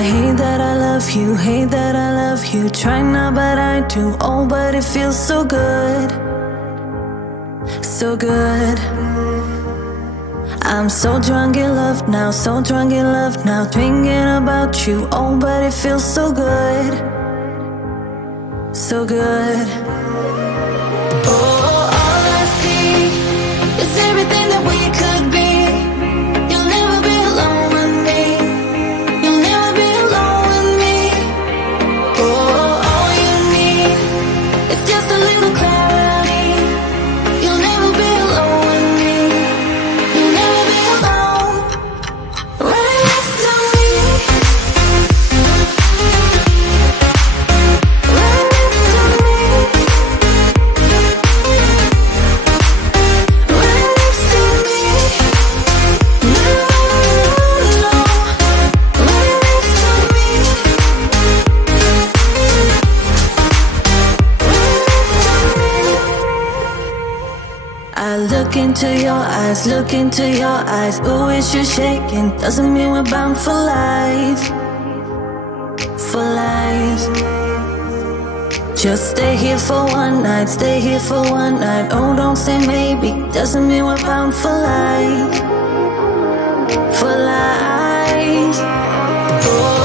I hate that I love you, hate that I love you. Try not, but I do. Oh, but it feels so good, so good. I'm so drunk in love now, so drunk in love now. Thinking about you, oh, but it feels so good, so good. Oh, all I see is everything that we could be. You'll never be alone with me. You'll never be alone with me. Oh, all you need is just a little clarity. You'll never be alone with me. You'll never be alone. Right next to me. Right next to me. Right next to me. No, no. Right next to me. I look into your eyes, look into your eyes. Ooh, it's you shaking. Doesn't mean we're bound for life, for life. Just stay here for one night, stay here for one night. Oh, don't say maybe. Doesn't mean we're bound for life, for life. Oh.